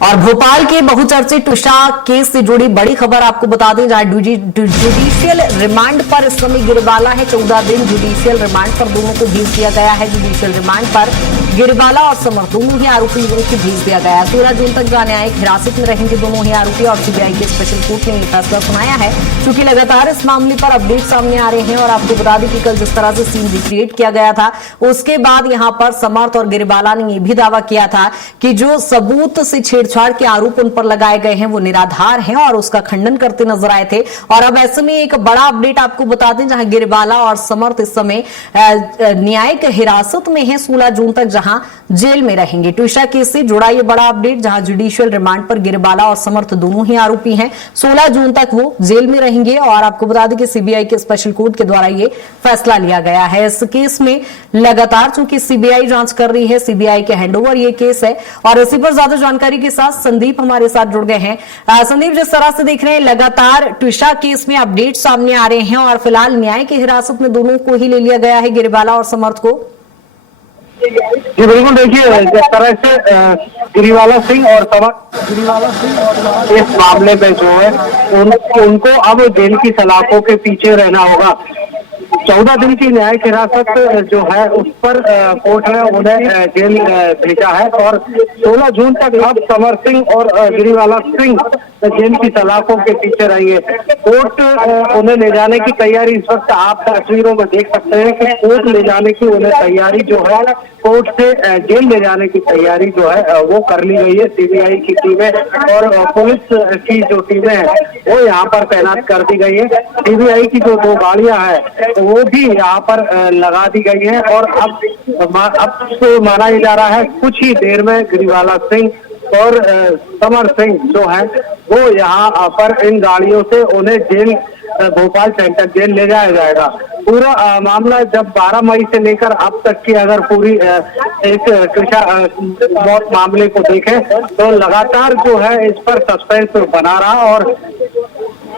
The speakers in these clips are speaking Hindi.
और भोपाल के बहुचर्चित ट्विशा केस से जुड़ी बड़ी खबर आपको बता दें, जहां जुडिशियल रिमांड पर इस समय गिरवाला है। 14 दिन जुडिशियल रिमांड पर दोनों को भेज दिया गया है। जुडिशियल रिमांड पर गिरवाला और समर दोनों ही आरोपी लोगों को भेज दिया गया है। 16 जून तक न्यायिक हिरासत में रहेंगे दोनों ही आरोपी और सीबीआई के स्पेशल कोर्ट ने यह फैसला सुनाया है। क्योंकि लगातार इस मामले पर अपडेट सामने आ रहे हैं और आपको बता दें कि कल जिस तरह से सीन रिक्रिएट किया गया था, उसके बाद यहां पर समर्थ और गिरवाला ने यह भी दावा किया था कि जो सबूत से छेड़छाड़ के आरोप उन पर लगाए गए हैं वो निराधार हैं और उसका खंडन करते नजर आए थे। और अब ऐसे में एक बड़ा अपडेट आपको बता दें, जहां गिरवाला और समर्थ इस समय न्यायिक हिरासत में हैं 16 जून तक, जहां जेल में रहेंगे। ट्विशा केस से जुड़ा ये बड़ा अपडेट, जहां जुडिशियल रिमांड पर गिरवाला और समर्थ दोनों ही आरोपी हैं। 16 जून तक वो जेल में रहेंगे और आपको बता दें कि सीबीआई के स्पेशल कोर्ट के द्वारा ये फैसला लिया गया है। इस केस में लगातार चूंकि सीबीआई जांच कर रही है, सीबीआई के हैंडओवर ये केस है और इसी पर ज्यादा जानकारी के साथ संदीप हमारे साथ जुड़ गए हैं। संदीप, जिस तरह से देख रहे हैं लगातार ट्विशा केस में अपडेट सामने आ रहे हैं और फिलहाल न्याय की हिरासत में दोनों को ही ले लिया गया है, गिरवाला और समर्थ को। जी बिल्कुल, देखिए जिस तरह से गिरिवाला सिंह और समर्थ इस मामले में जो है उनको अब जेल की सलाखों के पीछे रहना होगा। 14 दिन की न्यायिक हिरासत जो है उस पर कोर्ट ने उन्हें जेल भेजा है और 16 जून तक अब समर सिंह और गिरिवाला सिंह जेल की सलाखों के पीछे रहेंगे। कोर्ट उन्हें ले जाने की तैयारी इस वक्त आप तस्वीरों में देख सकते हैं कि कोर्ट ले जाने की उन्हें तैयारी जो है, कोर्ट से जेल ले जाने की तैयारी जो है वो कर ली गई है। सीबीआई की टीमें और पुलिस की जो टीमें हैं वो यहाँ पर तैनात कर दी गई है। सीबीआई की जो 2 गाड़ियां हैं वो भी यहाँ पर लगा दी गई है और अब तो माना ही जा रहा है कुछ ही देर में गिरिवाला सिंह और समर सिंह जो है वो यहाँ पर इन गाड़ियों से उन्हें जेल, भोपाल सेंट्रल जेल ले जाया जाएगा। पूरा मामला जब 12 मई से लेकर अब तक की अगर पूरी एक ट्विशा मौत मामले को देखें तो लगातार जो है इस पर सस्पेंस बना रहा और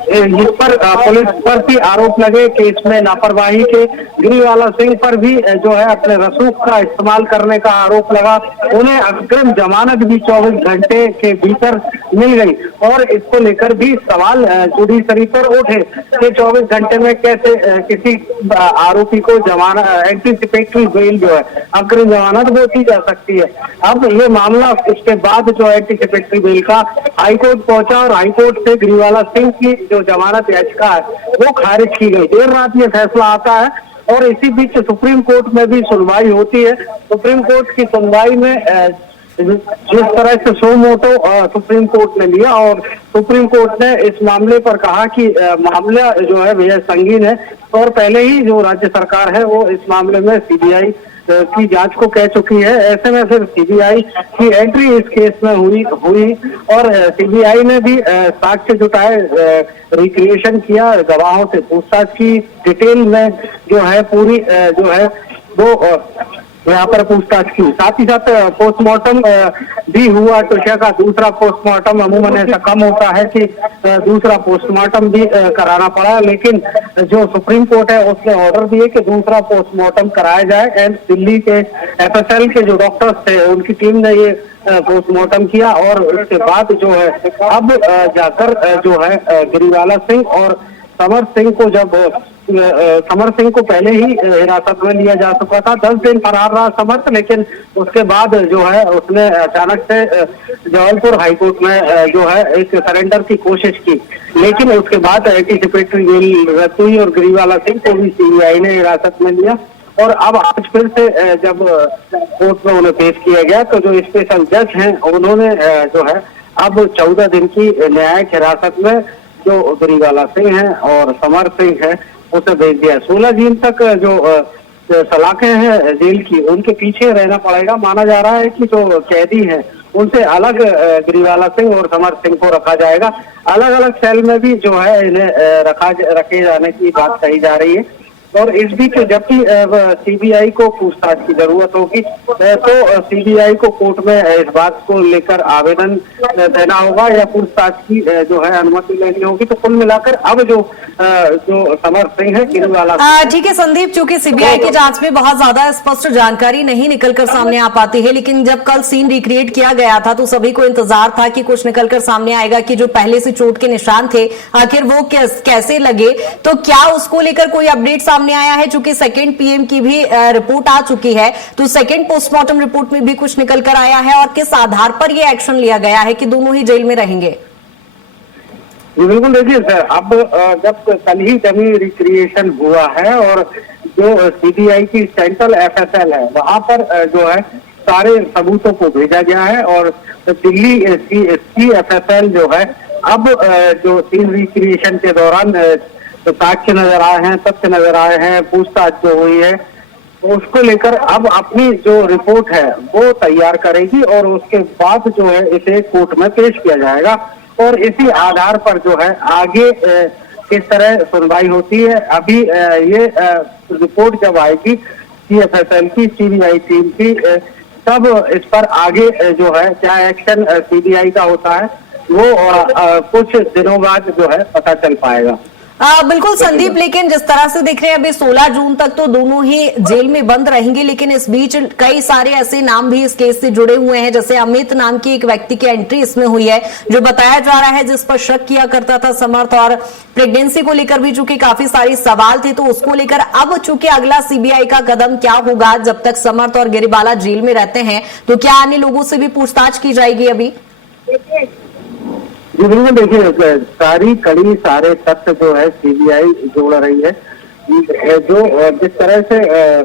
जिस पर पुलिस पर भी आरोप लगे केस में लापरवाही के। गिरिवाला सिंह पर भी जो है अपने रसूख का इस्तेमाल करने का आरोप लगा। उन्हें अग्रिम जमानत भी 24 घंटे के भीतर मिल गई और इसको लेकर भी सवाल जुडिशरी पर उठे कि 24 घंटे में कैसे किसी आरोपी को जमानत, एंटीसिपेटरी बेल जो है अग्रिम जमानत वो दी जा सकती है। अब ये मामला उसके बाद जो एंटीसिपेटरी बेल का हाईकोर्ट पहुंचा और हाईकोर्ट से गिरिवाला सिंह की जो जमानत याचिका है वो खारिज की गई। देर रात ये फैसला आता है और इसी बीच सुप्रीम कोर्ट में भी सुनवाई होती है। सुप्रीम कोर्ट की सुनवाई में जिस तरह से सो मोटो सुप्रीम कोर्ट ने लिया और सुप्रीम कोर्ट ने इस मामले पर कहा कि मामला जो है बेहद संगीन है और पहले ही जो राज्य सरकार है वो इस मामले में सीबीआई की जांच को कह चुकी है। ऐसे में फिर सीबीआई की एंट्री इस केस में हुई और सीबीआई ने भी साक्ष्य जुटाए, रिक्रिएशन किया, गवाहों से पूछताछ की, डिटेल में जो है पूरी जो है वो यहाँ पर पूछताछ की। साथ ही साथ पोस्टमार्टम भी हुआ। ट्विशा का दूसरा पोस्टमार्टम, अमूमन ऐसा कम होता है कि दूसरा पोस्टमार्टम भी कराना पड़ा, लेकिन जो सुप्रीम कोर्ट है उसने ऑर्डर दिए कि दूसरा पोस्टमार्टम कराया जाए। एंड दिल्ली के एफएसएल के जो डॉक्टर्स थे उनकी टीम ने ये पोस्टमार्टम किया और उसके बाद जो है अब जाकर जो है गिरिवाला सिंह और समर सिंह को, जब समर सिंह को पहले ही हिरासत में लिया जा चुका था, 10 दिन फरार रहा समर्थ, लेकिन उसके बाद जो है उसने अचानक से जबलपुर हाईकोर्ट में जो है एक सरेंडर की कोशिश की, लेकिन उसके बाद एंटीसिपेटरी बेल रद्द हुई और गिरिवाला सिंह को भी सीबीआई ने हिरासत में लिया। और अब आज फिर से जब कोर्ट में उन्हें पेश किया गया तो जो स्पेशल जज हैं उन्होंने जो है अब 14 दिन की न्यायिक हिरासत में जो गिरिवाला सिंह है और समर सिंह है उसे भेज दिया। 16 जून तक जो सलाखें हैं जेल की उनके पीछे रहना पड़ेगा। माना जा रहा है कि जो कैदी हैं उनसे अलग गिरिवाला सिंह और समर सिंह को रखा जाएगा। अलग अलग सेल में भी जो है इन्हें रखे जाने की बात कही जा रही है। और इस बीच जबकि सीबीआई को पूछताछ की जरूरत होगी तो सीबीआई को कोर्ट में इस बात को लेकर आवेदन देना होगा या पूछताछ की जो है अनुमति लेनी होगी। तो कुल मिलाकर अब जो समर सिंह है गिरीवाला, ठीक है संदीप, चूंकि सीबीआई की जांच में बहुत ज्यादा स्पष्ट जानकारी नहीं निकलकर सामने आ पाती है, लेकिन जब कल सीन रिक्रिएट किया गया था तो सभी को इंतजार था कि कुछ निकलकर सामने आएगा कि जो पहले से चोट के निशान थे आखिर वो कैसे लगे। तो क्या उसको लेकर कोई अपडेट सामने आया है? चूंकि सेकंड पीएम की भी रिपोर्ट आ चुकी है, तो सेकंड पोस्टमार्टम रिपोर्ट में भी कुछ निकल कर आया है, और किस आधार पर यह एक्शन लिया गया है कि दोनों ही जेल में रहेंगे? बिल्कुल, देखिए सर, अब जब कल ही डमी रिक्रिएशन हुआ है और जो सीबीआई की सेंट्रल एफएसएल है वहां पर जो है सारे सबूतों को भेजा गया है और दिल्ली सीएफएसएल जो है अब जो सीन रिक्रिएशन के दौरान तो साक्ष्य नजर आए हैं, तथ्य नजर आए हैं, पूछताछ जो हुई है उसको लेकर अब अपनी जो रिपोर्ट है वो तैयार करेगी और उसके बाद जो है इसे कोर्ट में पेश किया जाएगा और इसी आधार पर जो है आगे किस तरह सुनवाई होती है। अभी ये रिपोर्ट जब आएगी सीएफएसएल की, सीबीआई टीम की, तब इस पर आगे जो है क्या एक्शन सीबीआई का होता है वो कुछ दिनों बाद जो है पता चल पाएगा। बिल्कुल संदीप, लेकिन जिस तरह से देख रहे हैं अभी 16 जून तक तो दोनों ही जेल में बंद रहेंगे, लेकिन इस बीच कई सारे ऐसे नाम भी इस केस से जुड़े हुए हैं, जैसे अमित नाम की एक व्यक्ति की एंट्री इसमें हुई है जो बताया जा रहा है, जिस पर शक किया करता था समर्थ, और प्रेगनेंसी को लेकर भी चूंकि काफी सारी सवाल थे, तो उसको लेकर अब चूंकि अगला सीबीआई का कदम क्या होगा जब तक समर्थ और गिरीवाला जेल में रहते हैं, तो क्या अन्य लोगों से भी पूछताछ की जाएगी अभी? जी बिल्कुल, देखिए सारी कड़ी सारे तथ्य जो है सीबीआई जोड़ रही है। जो जिस तरह से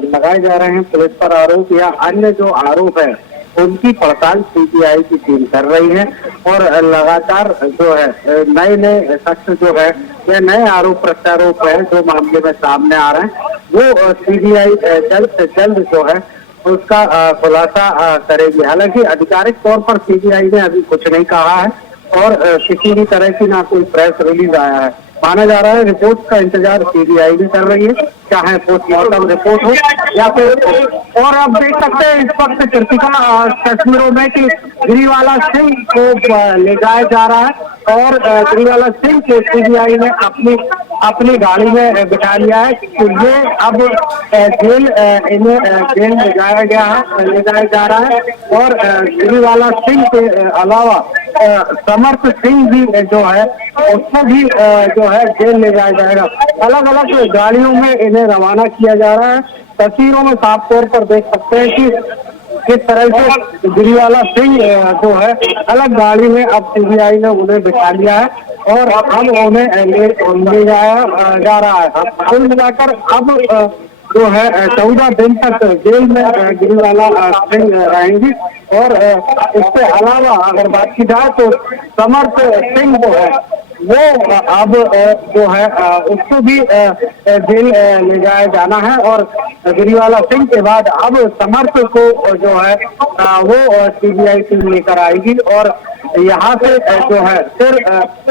लगाए जा रहे हैं पुलिस पर आरोप या अन्य जो आरोप है उनकी पड़ताल सीबीआई की टीम कर रही है और लगातार जो है नए नए तथ्य जो है या नए आरोप प्रत्यारोप है जो मामले में सामने आ रहे हैं वो सीबीआई जल्द से जल्द जो है उसका खुलासा करेगी। हालांकि आधिकारिक तौर पर सीबीआई ने अभी कुछ नहीं कहा है और किसी भी तरह की ना कोई प्रेस रिलीज आया है। माना जा रहा है रिपोर्ट का इंतजार सीबीआई भी कर रही है, चाहे पोस्टमार्टम रिपोर्ट हो या फिर। और आप देख सकते हैं इस वक्त कृतिका तस्वीरों में कि गिरीवाला सिंह को ले जाया जा रहा है और गिरीवाला सिंह को सीबीआई ने अपनी गाड़ी में बिठा लिया है। तो ये अब इन्हें जेल ले जाया जा रहा है और गिरीवाला सिंह के अलावा समर्थ सिंह भी जो है उसको भी जो है जेल ले जाया जाएगा। अलग अलग गाड़ियों में इन्हें रवाना किया जा रहा है। तस्वीरों में साफ तौर पर देख सकते हैं कि किस तरह से गिरीवाला सिंह जो है अलग गाड़ी में अब सीबीआई ने उन्हें बिठा लिया है और अब उन्हें ले जाया जा रहा है। कुल मिलाकर अब जो है 14 दिन तक जेल में गिरीवाला सिंह रहेंगी और इसके अलावा अगर बात की जाए तो समर्थ सिंह जो है वो अब जो है उसको भी जेल ले जाया जाना है और गिरीवाला सिंह के बाद अब समर्थ को जो है वो सीबीआई टीम लेकर आएगी और यहाँ से जो है फिर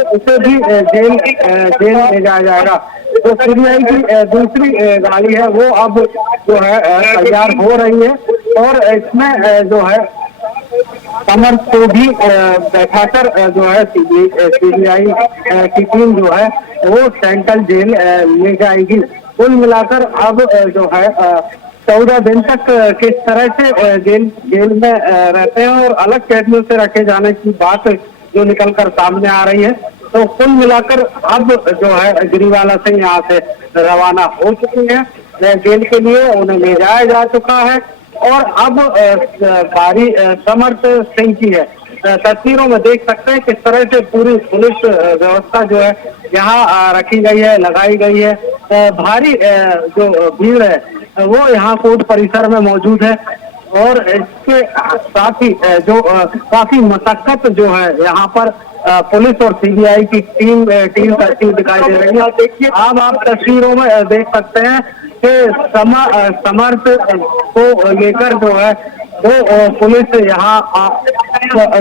उसे भी जेल ले जाया जाएगा। जो सीबीआई की दूसरी गाड़ी है वो अब जो है तैयार हो रही है और इसमें जो है समर्थ को भी बैठाकर जो है सीबीआई की टीम जो है वो सेंट्रल जेल ले जाएगी। कुल मिलाकर अब जो है 14 दिन तक किस तरह से जेल में रहते हैं और अलग कैदियों से रखे जाने की बात जो निकलकर सामने आ रही है। तो कुल मिलाकर अब जो है गिरीवाला सिंह यहाँ से रवाना हो चुकी है जेल के लिए, उन्हें ले जाया जा चुका है और अब बारी समर्थ सिंह की है। तस्वीरों में देख सकते हैं किस तरह से पूरी पुलिस व्यवस्था जो है यहाँ रखी गई है, लगाई गई है। भारी जो भीड़ है वो यहाँ कोर्ट परिसर में मौजूद है और इसके साथ ही जो काफी मशक्कत जो है यहाँ पर पुलिस और सीबीआई की टीम करती हुई दिखाई दे रही है। देखिए अब आप तस्वीरों में देख सकते हैं कि समर्थ को लेकर जो है वो पुलिस यहाँ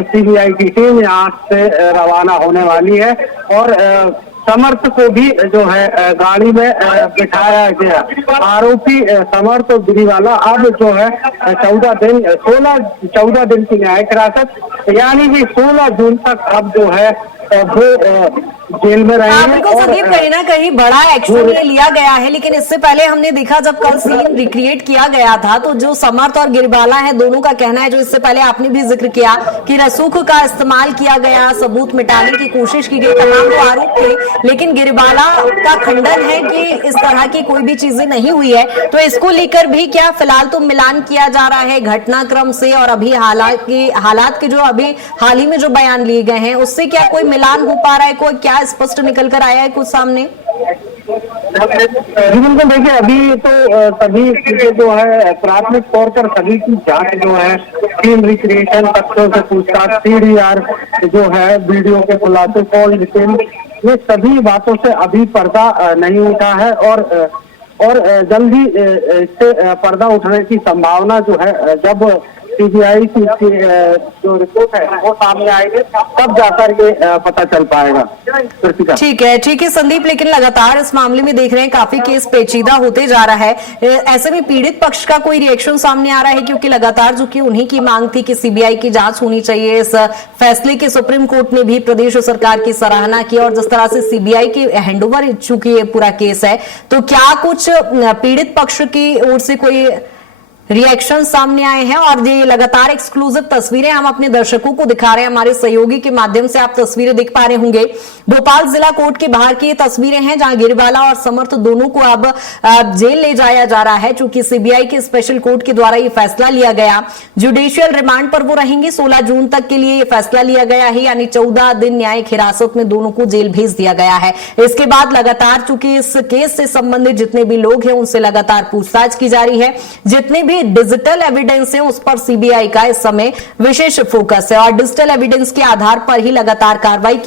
सीबीआई की टीम यहाँ से रवाना होने वाली है और समर्थ को भी जो है गाड़ी में बिठाया गया। आरोपी समर्थ और गिरीवाला अब जो है 14 दिन की न्यायिक हिरासत, यानी कि 16 जून तक अब जो है वो जेल में रहेंगे। बिल्कुल संदीप, कहीं ना कहीं बड़ा एक्शन ये लिया गया है, लेकिन इससे पहले हमने देखा जब कल सीन रिक्रिएट किया गया था तो जो समर्थ और गिरीवाला है दोनों का कहना है, जो इससे पहले आपने भी जिक्र किया कि रसूख का इस्तेमाल किया गया, सबूत मिटाने की कोशिश की गई, तमाम वो आरोप थे। लेकिन गिरीवाला का खंडन है कि इस तरह की कोई भी चीजें नहीं हुई है। तो इसको लेकर भी क्या फिलहाल तो मिलान किया जा रहा है घटनाक्रम से और अभी हालात के जो अभी हाल ही में जो बयान लिए गए हैं उससे क्या कोई मिलान हो पा रहा है, कोई क्या स्पष्ट निकल कर आया है कुछ सामने? बिल्कुल, देखिए अभी तो सभी चीजें जो है प्राथमिक तौर पर सभी की जांच जो है सीन रिक्रिएशन, तथ्यों से पूछताछ, CDR जो है, वीडियो के खुलासे, कॉल डिटेल, ये सभी बातों से अभी पर्दा नहीं उठा है और जल्द ही इससे पर्दा उठने की संभावना जो है, जब CBI की जो रिपोर्ट है वो सामने आएगी तब जाकर ये पता चल पाएगा। ठीक है संदीप, लेकिन लगातार इस मामले में देख रहे हैं काफी केस पेचीदा होते जा रहा है। ऐसे में पीड़ित पक्ष का कोई रिएक्शन सामने आ रहा है? क्योंकि लगातार जो कि उन्हीं की मांग थी कि CBI की जांच होनी चाहिए। इस फैसले की सुप्रीम कोर्ट ने भी प्रदेश सरकार की सराहना की और जिस तरह से CBI की हैंडओवर चुकी है पूरा केस है, तो क्या कुछ पीड़ित पक्ष की ओर से कोई रिएक्शन सामने आए हैं? और ये लगातार एक्सक्लूसिव तस्वीरें हम अपने दर्शकों को दिखा रहे हैं, हमारे सहयोगी के माध्यम से आप तस्वीरें देख पा रहे होंगे। भोपाल जिला कोर्ट के बाहर की ये तस्वीरें हैं जहां गिरीवाला और समर्थ दोनों को अब जेल ले जाया जा रहा है, चूंकि CBI के स्पेशल कोर्ट के द्वारा ये फैसला लिया गया। जुडिशियल रिमांड पर वो रहेंगे 16 जून तक के लिए ये फैसला लिया गया है, यानी 14 दिन न्यायिक हिरासत में दोनों को जेल भेज दिया गया है। इसके बाद लगातार चूंकि इस केस से संबंधित जितने भी लोग हैं उनसे लगातार पूछताछ की जा रही है। जितने भी डिजिटल एविडेंस है उस पर CBI का इस समय विशेष फोकस है और डिजिटल एविडेंस के आधार पर ही लगातार कार्रवाई